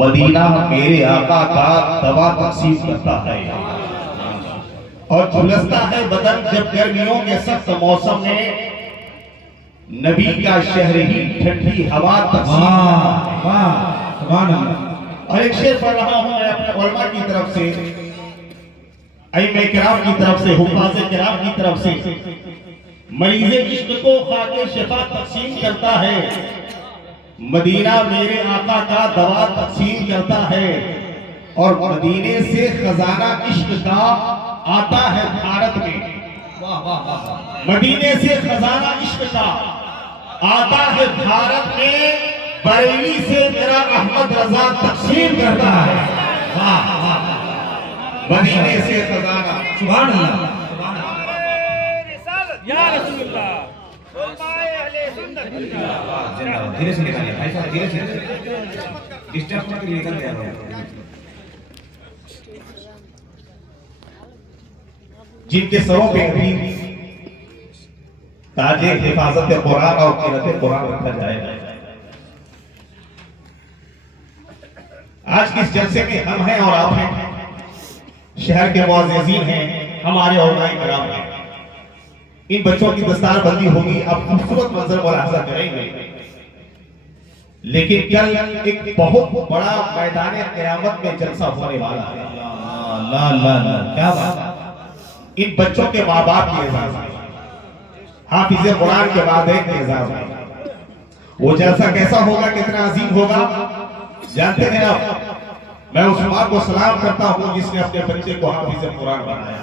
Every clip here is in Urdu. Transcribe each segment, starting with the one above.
مدینہ میرے آقا کا دوا تقسیم کرتا ہے اور جھلستا ہے بدن جب گرمیوں کے سخت موسم میں نبی کا شہر ہی ٹھنڈی ہوا تقسیم اور ایک شعر پڑھ رہا ہوں میں اپنے علماء کی طرف سے، ائمہ کرام کی طرف سے، حفاظ کرام کی طرف سے، مریض عشق کو خاک شفا تقسیم کرتا ہے، مدینہ میرے آقا کا دوا تقسیم کرتا ہے، اور مدینے سے خزانہ عشق کا آتا ہے بھارت میں، مدینے سے خزانہ عشق کا آتا ہے بھارت میں، بریلی سے میرا احمد رضا تقسیم کرتا ہے، مدینے سے خزانہ، سبحان اللہ، یا رسول اللہ علماء اہل سنت دھیرے سے نکالیے بھائی صاحب، دھیرے سے ڈسٹرب مت کریے، نکل جائے گا۔ جن کے سروں پہ ابھی تاج حفاظت قرآن اور قرأت قرآن رکھا جائے گا، آج کس جلسے میں ہم ہیں اور آپ ہیں، شہر کے معززین ہیں، ہمارے علماء کرام ہیں، ان بچوں کی دستار بندی ہوگی، آپ خوبصورت منظر ملاحظہ کریں گے، لیکن کل ایک بہت بڑا میدان قیامت میں جلسہ ہونے والا ہے، اللہ کیا بات ہے، ان بچوں کے ماں باپ کی اعزاز ہے، حافظ قرآن کے والدین کے اعزاز ہے، وہ جلسہ کیسا ہوگا، کتنا عظیم ہوگا، جانتے ہیں آپ، میں اس ماں کو سلام کرتا ہوں جس نے اپنے بچے کو حافظ قرآن بنایا،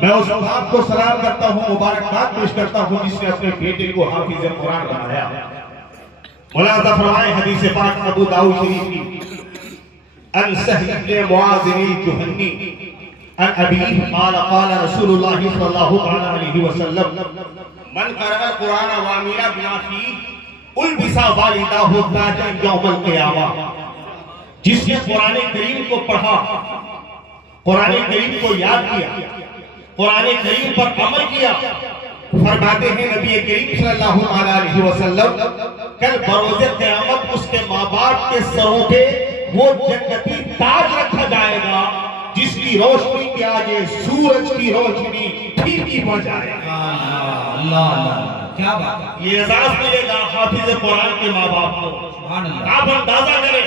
میں اس باپ کو سلام کرتا ہوں، مبارکباد پیش کرتا ہوں جس نے اپنے بیٹے کو حافظ قرآن بنایا۔ ملاحظہ فرمائیں حدیث پاک ابو داؤد شریف کی، ان سہل بن معاذ الجہنی ان ابیہ قال قال رسول اللہ صلی اللہ علیہ وسلم من قرأ القرآن وعمل بما فیہ البس والداہ تاجا یوم القیامہ، جس نے قرآن کریم کو پڑھا، قرآن کریم کو یاد کیا، قرآن کریم پر عمل کیا، فرماتے ہیں نبی کریم صلی اللہ علیہ وسلم کل بروز قیامت اس کے ماں باپ کے سروں پہ وہ جنتی تاج رکھا جائے گا جس کی روشنی کے آگے سورج کی روشنی پھیکی پڑ جائے گا۔ اللہ کیا بات ہے، یہ اعزاز ملے گا حافظ قرآن کے ماں باپ کو۔ سبحان اللہ، آپ اندازہ کریں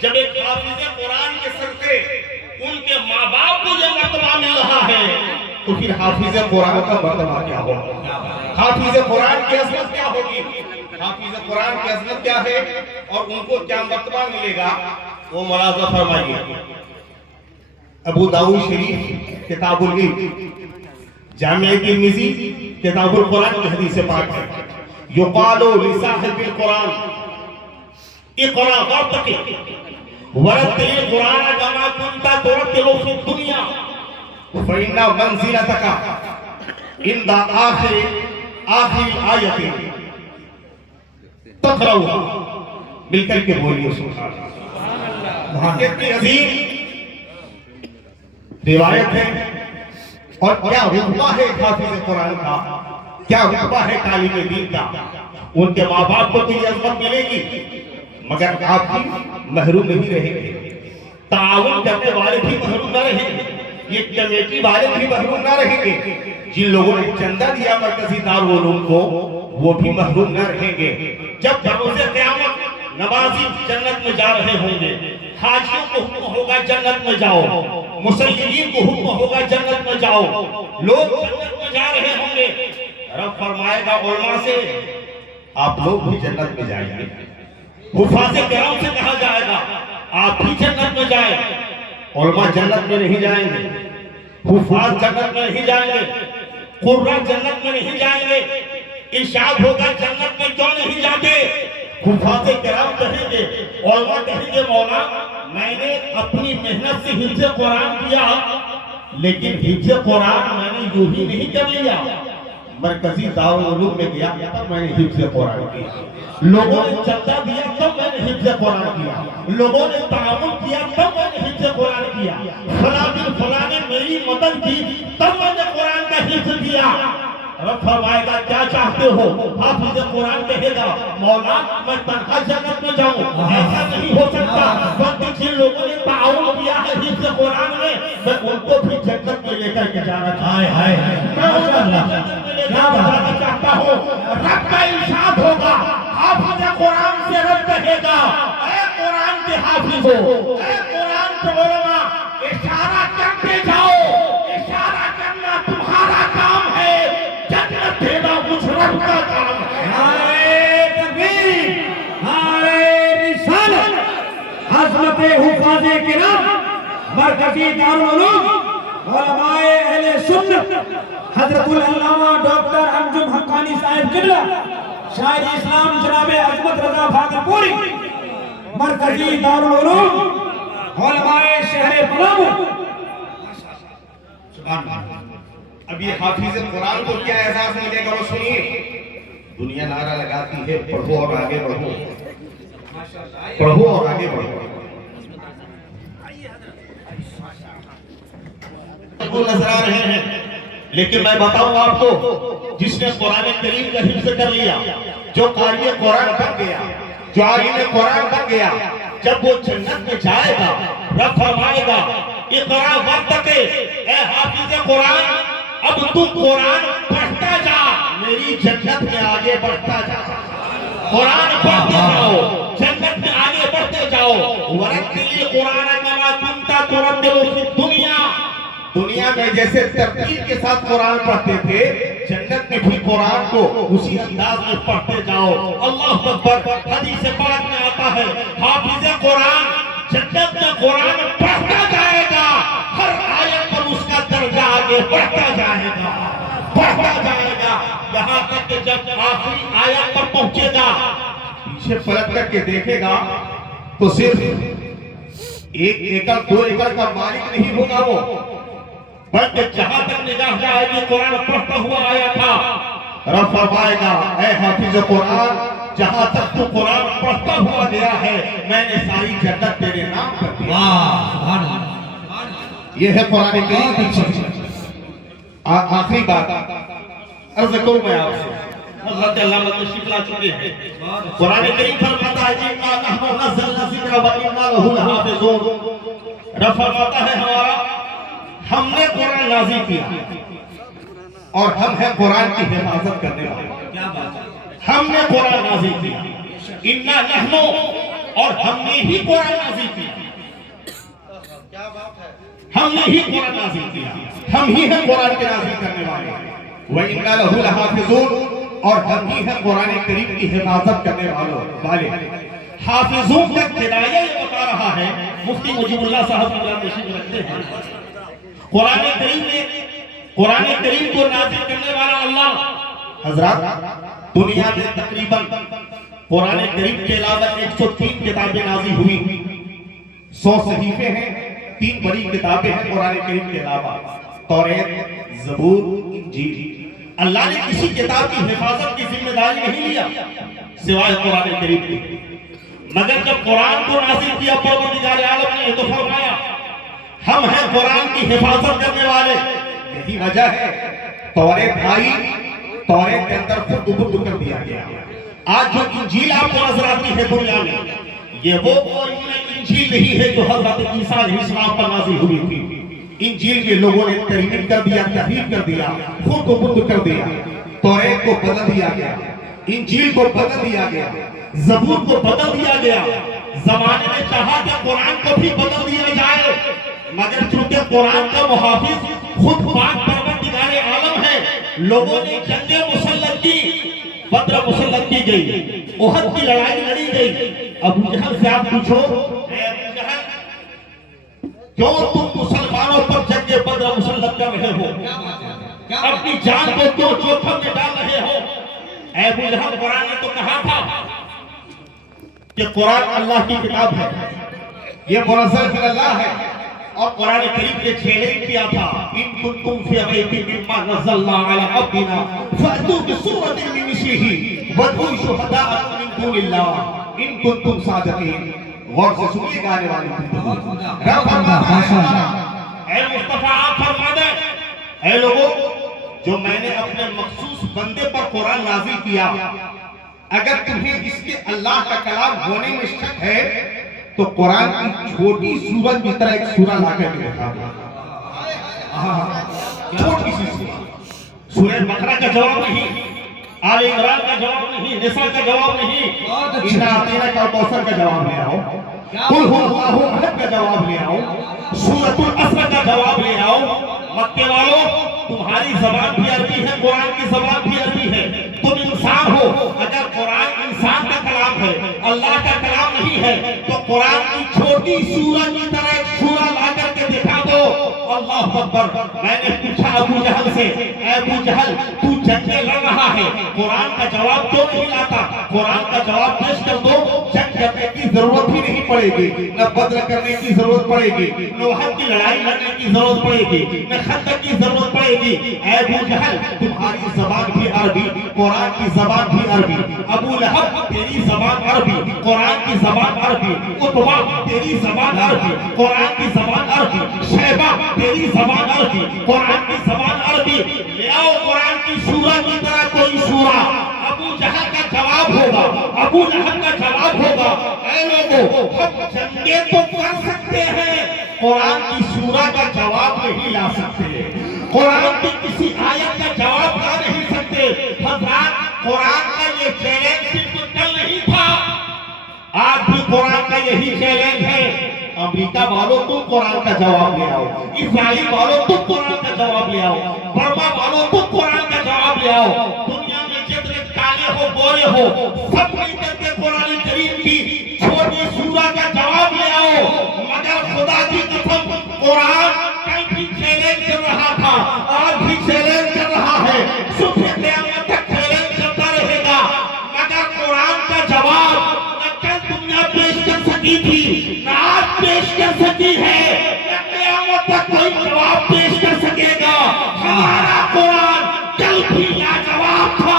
جب ایک حافظ قرآن کے سر سے ان کے ماں باپ کو یہ مرتبہ مل رہا ہے تو پھر حافظ قرآن کا مرتبہ کیا ہوگا، حافظ قرآن کی عظمت کیا ہوگی، حافظ قرآن کی عظمت کیا ہے اور ان کو کیا مرتبہ ملے گا، وہ ملاحظہ فرمائیے۔ ابو داؤد شریف کتاب العلم، جامع ترمذی کتاب القرآن کی حدیث پاک ہے، یقال لصاحب القرآن اقرا وارتقی ورتل القرآن كما كنت ترتل في الدنيا فإن منزلتك عند آخر آیت تقرأها، مل کر کے بولیے سبحان اللہ، کتنی عظیم روایت ہے، اور کیا رتبہ ہے حافظ قرآن کا، کیا رتبہ ہے طالب دین کا، ان کے ماں باپ کو تو یہ عظمت ملے گی مگر آپ بھی محروم نہیں رہیں گے، تعاون کرنے والے بھی محروم نہ رہیں گے، یہ کمیٹی والے بھی محروم نہ رہیں گے، جن لوگوں نے چندہ دیا مرکزی دارالعلوم کو وہ بھی محروم نہ رہیں گے۔ جب بروز قیامت نمازی جنت میں جا رہے ہوں گے، حاجیوں کو حکم ہوگا جنت میں جاؤ، مسلمین کو حکم ہوگا جنت میں جاؤ، لوگ جنت میں جا رہے ہوں گے، رب فرمائے گا علماء سے آپ لوگ بھی جنت میں جائیں گے، حفاظ کرام سے کہا جائے گا آپ بھی جنت میں جائیں، علماء جنت میں نہیں جائیں گے، حفاظ جنت میں نہیں جائیں گے، قرہ جنت میں نہیں جائیں گے، ارشاد ہوگا جنت میں کیوں نہیں جاتے، حفاظ کرام کہیں گے، علماء کہیں گے مولا میں نے اپنی محنت سے حفظ قرآن کیا لیکن حفظ قرآن میں نے یوں ہی نہیں کر لیا، مرکزی دارالعلوم میں گیا تب میں نے حفظ قرآن کیا، لوگوں نے چندہ دیا تب میں نے حفظ قرآن کیا، لوگوں نے تعاون کیا تب میں نے حفظ قرآن کیا، فلاں دن فلاں نے میری مدد کی تب میں نے قرآن کا حفظ کیا، رب فرمائے گا کیا چاہتے ہو؟ حافظ قرآن کہے گا مولا میں تنہا جنت میں جاؤں، ایسا نہیں ہو سکتا، بلکہ جن لوگوں نے تعاون کیا ہے حفظ قرآن میں ان کو بھی جنت میں لے کر کے جانا چاہتا ہوں، میں ان کو جنت میں لے کر کے جانا چاہتا ہوں۔ رب کا ارشاد ہوگا، حافظ قرآن سے رب کہے گا اے قرآن کے حافظ ہو، اے قرآن کے علماء، اشارہ کرتے جاؤ، اشارہ کرنا تمہارا کام ہے، جنت دینا مجھ رب کا کام ہے۔ نعرہ تکبیر، نعرہ رسالت، عظمت حفاظ کرام، مرکزی دارالعلوم، علماء اہل سنت، حضرت العلامہ ڈاکٹر انجم حقانی صاحب قبلہ، شاعر اسلام جناب عظمت رضا بھاگلپوری، مرکزی دارالعلوم، علماء شہر پلامو۔ اب یہ حافظ قرآن کو کیا احساس ملے گا وہ سنیے۔ دنیا نعرہ لگاتی ہے پڑھو اور آگے بڑھو، پڑھو اور آگے بڑھو، وہ نظر آ رہے ہیں، لیکن میں بتاؤں آپ کو جس نے قرآن کریم کا حفظ کر لیا، جو قاری قرآن بن گیا، جو عالم قرآن بن گیا، جب وہ جنت میں جائے گا رب فرمائے گا اقرا وقت اے حافظ قرآن اب تو قرآن پڑھتا جا، میری جنت میں آگے بڑھتا جا، قرآن پڑھتے جاؤ، جنت میں آگے بڑھتے جاؤ۔ ورتل قرآن کما کنت ترتل فی الدنیا، دنیا میں جیسے ترتیب کے ساتھ قرآن پڑھتے تھے، جنت میں بھی قرآن کو اسی انداز میں پڑھتے جاؤ۔ اللہ اکبر، حدیث پاک میں آتا ہے حافظ قرآن جنت میں قرآن پڑھتا جائے گا، ہر آیت پر اس کا درجہ آگے بڑھتا جائے گا، بڑھتا جائے گا، یہاں تک کہ جب آخری آیت پر پہنچے گا پیچھے پلٹ کر کے دیکھے گا تو صرف 1 ایکڑ 2 ایکڑ کا مالک نہیں ہوگا وہ، بلکہ جہاں تک نگاہ جائے گی قرآن پڑھتا ہوا آیا تھا، رب فرمائے گا اے حافظ قرآن جہاں تک تو قرآن پڑھتا ہوا گیا ہے میں نے ساری جنت تیرے نام کر دی۔ یہ ہے قرآن کریم کی چیز۔ آخری بات عرض کروں میں آپ سے، حضرت علامہ تشریف لا چکے ہیں، قرآن کریم فرماتا ہے اِنَّا نَحْنُ نَزَّلْنَا الذِّكْرَ وَإِنَّا لَهُ لَحَافِظُونَ، رب فرماتا ہے ہمارا ہم نے قرآن نازل کیا اور ہم ہیں قرآن کی حفاظت کرنے والے، ہم نے قرآن نازل کیا، اِنَّا نَحْنُ، اور ہم نے ہی قرآن نازل کیا، ہم نے ہی قرآن نازل کیا، ہم ہی ہیں قرآن کے نازل کرنے والے، وَإِنَّا لَهُ لَحَافِظُونَ، اور ہم ہی ہیں قرآن کریم کی حفاظت کرنے والے۔ حافظوں کا ہدایہ یہ بتا رہا ہے، مفتی مجیب اللہ صاحب اللہ تشریف رکھتے ہیں، قرآن کریم کو نازل کرنے والا اللہ۔ حضرات دنیا میں تقریباً قرآن کریم کے علاوہ 103 کتابیں نازل ہوئی، 100 صحیفے ہیں، 3 بڑی کتابیں ہیں قرآن کریم کے علاوہ، توریت، زبور، انجیل۔ اللہ نے کسی کتاب کی حفاظت کی ذمہ داری نہیں لیا سوائے قرآن کریم کی، مگر جب قرآن کو نازل کیا پروردگار عالم نے تو فرمایا ہم ہیں قرآن کی حفاظت کرنے والے۔ یہی وجہ ہے توریت آئی، توریت کے اندر خود بخود کر دیا گیا۔ آج جو انجیل آپ کو نظر آتی ہے دنیا میں، یہ وہ انجیل نہیں ہے جو حضرت عیسیٰ علیہ السلام پر نازل ہوئی تھی۔ انجیل کے لوگوں نے ترمیم کر دیا، تحریف کر دیا، خود بخود کر دیا، توریت کو بدل دیا گیا، انجیل کو بدل دیا گیا، زبور کو بدل دیا گیا۔ زمانے نے چاہا کہ قرآن کو بھی بدل دیا جائے، مگر چونکہ قرآن کا محافظ خود پاک پروردگار عالم ہے، لوگوں نے جنگ مسلط کی، بدر مسلط کی گئی، احد کی لڑائی لڑی گئی۔ ابو جہل سے آپ پوچھو اے ابو جہل کیوں تم مسلمانوں پر جنگ بدر مسلط کر رہے ہو، اپنی جان کو کیوں جوخم میں ڈال رہے ہو؟ اے ابو جہل قرآن نے تو کہا تھا کہ قرآن اللہ کی کتاب ہے، یہ منزل من اللہ ہے، اور قرآن کریم کے چھیڑے کیا تھا ان کنتم فی ریب مما نزلنا علی عبدنا فأتوا بسورۃ من مثلہ وادعوا شہداءکم من دون اللہ ان کنتم صادقین۔ غور سے سنیے گانے والی رب فرماتا ہے اے مصطفیٰ آپ فرما دیں اے لوگوں جو میں نے اپنے مخصوص بندے پر قرآن نازل کیا، اگر تمہیں اس کے اللہ کا کلام ہونے میں شک ہے تو قرآن کی چھوٹی سورت کی طرح ایک سورہ لا کر کے دکھا دو۔ چھوٹی سی سورہ، سورہ بقرہ کا جواب نہیں، آل عمران کا جواب نہیں، نساء کا جواب نہیں، اِنَّا أَعْطَيْنَاكَ الْكَوْثَرَ کا جواب لے آؤ، قُلْ هُوَ اللَّهُ أَحَدٌ کا جواب لے آؤ، سورۃ العصر کا جواب لے آؤ۔ مکے والوں، تمہاری زبان بھی عربی ہے، قرآن کی زبان بھی عربی ہے، تم انسان ہو، اگر قرآن انسان کا کلام ہے، اللہ کا کلام نہیں ہے، تو قرآن کی چھوٹی سورہ کی طرح ایک سورہ لا کر کے دکھا دو۔ اللہ اکبر۔ میں نے پوچھا ابو جہل سے، اے ابو جہل تو جنگیں لڑ رہا ہے، قرآن کا جواب کیوں نہیں لاتا؟ قرآن کا جواب پیش کر دو، جنگ کرنے کی ضرورت ہی نہیں پڑے گی، نہ بدر کرنے کی ضرورت پڑے گی، نہ احد کی لڑائی لڑنے کی ضرورت پڑے گی، نہ خندق کی ضرورت پڑے گی۔ اے ابو جہل، تمہاری زبان بھی عربی، قرآن کی زبان بھی عربی، ابو لہب تیری زبان عربی، قرآن کی زبان عربی، عتبہ تیری زبان عربی، قرآن کی زبان عربی، شیبہ تیری زبان عربی، قرآن کی زبان عربی، لے آؤ قرآن کی سورہ کی طرح کوئی سورہ۔ ابو جہل کا جواب ہوگا، ابو لہب کا جواب ہوگا، اے لوگوں ہم جنگیں تو کر سکتے ہیں، قرآن کی سورہ کا جواب نہیں لا سکتے، قرآن کی کسی آیت کا جواب لا نہیں سکتے۔ حضرات، قرآن کا یہ چیلنج صرف کل نہیں تھا، آج بھی قرآن کا یہی چیلنج ہے۔ امریکہ والوں تم قرآن کا جواب لے آؤ، اسرائیل والوں تم قرآن کا جواب لے آؤ، برما والوں تم قرآن کا جواب لے آؤ، دنیا میں جتنے کالے ہو گورے ہو سب مل کر کے قرآن کریم کی چھوٹی سورہ کا جواب لے آؤ۔ مگر خدا کی قسم، قرآن کل بھی چیلنج کر رہا تھا، آج بھی چیلنج کر رہا ہے، صبح قیامت تک چیلنج کرتا رہے گا، مگر قرآن کا جواب نہ کل دنیا پیش کر سکی تھی، نہ آج پیش کر سکی ہے، نہ قیامت تک کوئی جواب پیش کر سکے گا۔ ہمارا قرآن کل بھی لاجواب تھا،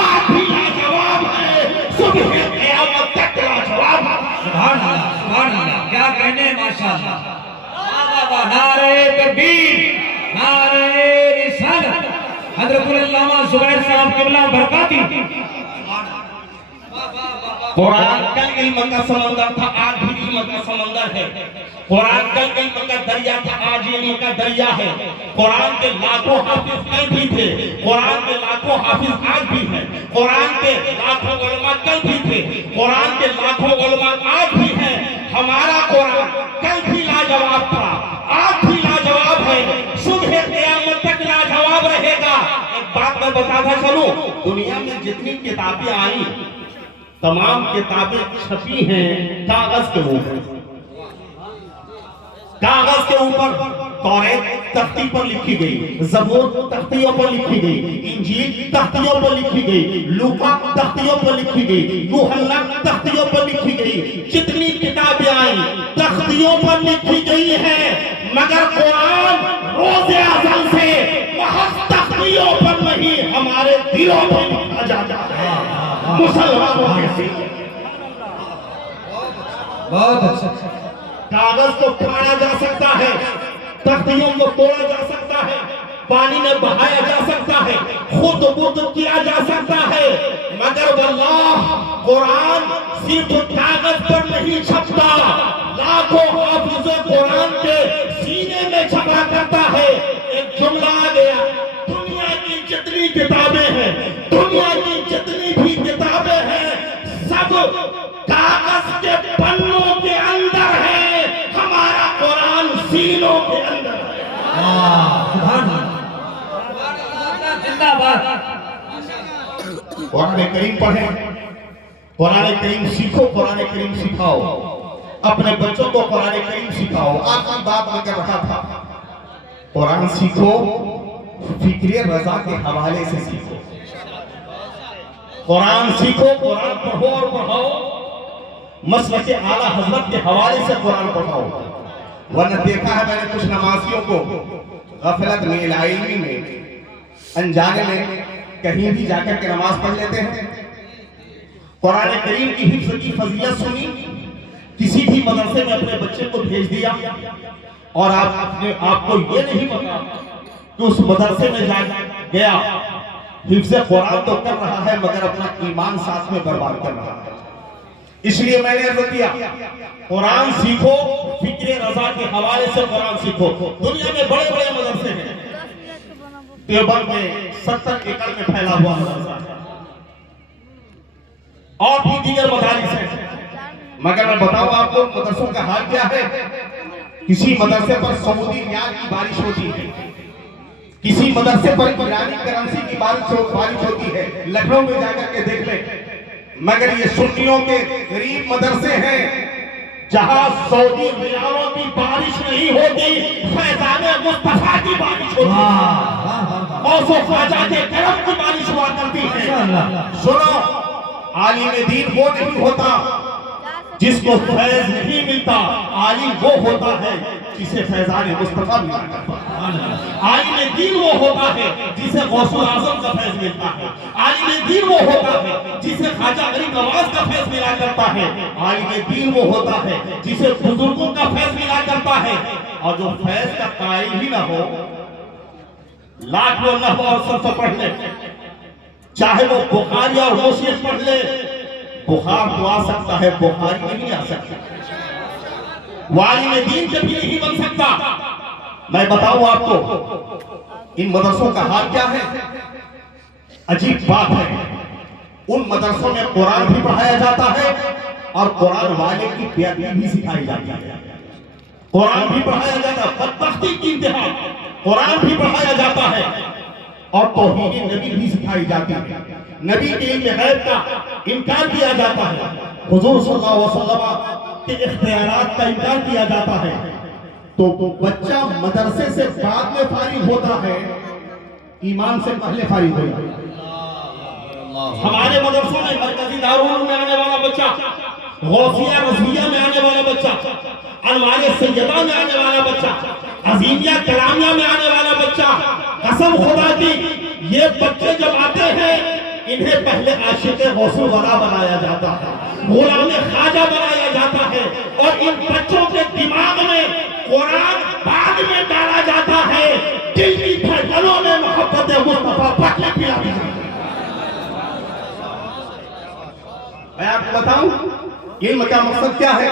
آج بھی لاجواب ہے، صبح قیامت تک لاجواب ہے۔ سبحان اللہ، سبحان اللہ، کیا کہنے ہیں ماشاءاللہ۔ واہ واہ، نعرہ تکبیر، نعرہ رسالت، حضرت علامہ زبیر صاحب قبلہ برکاتی۔ قرآن کل علم کا سمندر تھا، آج بھی علم کا سمندر ہے، قرآن کل علم کا دریا تھا، آج علم کا دریا ہے، قرآن کے لاکھوں حافظ کل بھی تھے، قرآن کے لاکھوں حافظ آج بھی ہیں، قرآن کے لاکھوں علماء کل بھی تھے، قرآن کے لاکھوں علماء آج بھی ہیں۔ ہمارا قرآن کل بھی لاجواب تھا، آج بھی لاجواب ہے، صبح قیامت تک لاجواب رہے گا۔ ایک بات میں بتاتا چلوں، دنیا میں جتنی کتابیں آئیں تمام کتابیں چھپی ہیں کاغذ کے اوپر، کاغذ کے اوپر۔ توریت تختی پر لکھی گئی، زبور تختیوں پر لکھی گئی، انجیل تختیوں پر لکھی گئی، لوکا تختیوں پر لکھی گئی، یوحنا تختیوں پر لکھی گئی، جتنی کتابیں آئیں تختیوں پر لکھی گئی ہیں، مگر قرآن روز ازل سے محض تختیوں پر نہیں ہمارے دلوں پر لکھا جاتا ہے۔ مسلمانوں کے سینے بہت اچھا۔ کاغذ کو پھاڑا جا سکتا ہے، تختیوں کو توڑا جا سکتا ہے، پانی میں بہایا جا سکتا ہے، خود برد کیا جا سکتا ہے، مگر واللہ قرآن صرف کاغذ پر نہیں چھپتا، لاکھوں حافظ قرآن کے سینے میں چھپا کرتا ہے۔ ایک جملہ آ گیا، دنیا کی جتنی کتابیں ہیں، دنیا کی جتنی بھی کتابیں ہیں، سب کاغذ کے پنوں کے اندر ہے، ہمارا قرآن سینوں کے اندر ہے۔ سبحان اللہ، زندہ باد۔ قرآن کریم پڑھیں، قرآن کریم سیکھو، قرآن کریم سکھاؤ، اپنے بچوں کو قرآن کریم سکھاؤ۔ آخری بات میں کر رہا تھا، قرآن سیکھو، فکر رضا کے حوالے سے سیکھو، قرآن سیکھو، قرآن پڑھو اور پڑھاؤ، مسلک اعلیٰ حضرت کے حوالے سے قرآن پڑھاؤ۔ ورنہ دیکھا ہے میں نے کچھ نمازیوں کو غفلت میں، لاعلمی میں، انجانے میں کہیں بھی جا کر کے نماز پڑھ لیتے ہیں۔ قرآن کریم کی حفظ کی فضیلت سنی، کسی بھی مدرسے میں اپنے بچے کو بھیج دیا، اور آپ کو یہ نہیں پتا کہ اس مدرسے میں جا گیا حفظ قرآن تو کر رہا ہے مگر اپنا ایمان ساتھ میں برباد کر رہا ہے. اس لیے میں نے عرض کیا قرآن سیکھو, فکر رضا کے حوالے سے قرآن سیکھو. دنیا میں بڑے بڑے مدرسے ہیں, دیوبند میں 70 ایکڑ میں پھیلا ہوا مدرسہ ہے اور بھی دیگر مدارس ہیں, مگر میں بتاؤں آپ کو مدرسوں کا حال کیا ہے. کسی مدرسے پر سعودی ریال کی بارش ہوتی ہے, کسی مدرسے پر ایرانی کرنسی کی بارش ہوتی ہے, لکھنؤ میں جا کر کے دیکھ لیں. مگر یہ سنیوں کے غریب مدرسے ہیں جہاں سعودی ریالوں کی بارش نہیں ہوتی, فیضان مصطفیٰ کی بارش ہوتی ہے, اور وہ خواجہ کے کرم کی بارش ہوا کرتی ہے. سنو, عالم دین وہ نہیں ہوتا جس کو فیض نہیں ملتا, عالم وہ ہوتا ہے جسے فیضان مصطفیٰ ملا کرتا ہے. عالم دین وہ ہوتا ہے جسے غوث اعظم کا فیض ملتا ہے. عالم دین وہ ہوتا ہے جسے خواجہ غریب نواز کا فیض ملا کرتا ہے. عالم دین وہ ہوتا ہے جسے بزرگوں کا فیض ملا کرتا ہے. اور جو فیض کا قائل ہی نہ ہو, لاکھ وہ نحو اور صرف پڑھ لے, چاہے وہ بخاری اور غوثیت پڑھ لے, بخار تو آ سکتا ہے, بخاری نہیں آ سکتا. وہ عالم دین کے بھی نہیں بن سکتا. میں بتاؤں آپ کو ان مدرسوں کا حال کیا ہے. عجیب بات ہے, ان مدرسوں میں قرآن بھی پڑھایا جاتا ہے اور قرآن والے کی بیعت بھی سکھائی جاتی ہے. قرآن بھی پڑھایا جاتا ہے, بدبختی کی انتہا, قرآن بھی پڑھایا جاتا ہے اور توحید نبی بھی سکھائی جاتی ہے. نبی کے علم غیب کا انکار کیا جاتا ہے, حضور صلی اللہ علیہ وسلم کے اختیارات کا انکار کیا جاتا ہے. تو بچہ مدرسے سے بعد میں فارغ ہوتا ہے, ایمان سے پہلے فارغ ہوتا ہے. ہمارے مدرسوں میں مرکزی دارالعلوم میں آنے والا بچہ, غوثیہ رضویہ میں آنے والا بچہ, انوار سیدہ میں آنے والا بچہ, عظیمیہ کلامیہ میں آنے والا بچہ, قسم خدا کی یہ بچے جب آتے ہیں انہیں پہلے عاشق غوث الورا بنایا جاتا ہے, غلام خواجہ بنایا جاتا ہے, اور ان بچوں کے دماغ میں قرآن بعد میں ڈالا جاتا ہے. دل کی دھڑکنوں میں محبت مصطفیٰ پہلے پلا دی جاتی ہے. میں آپ کو بتاؤں علم کا مقصد کیا ہے.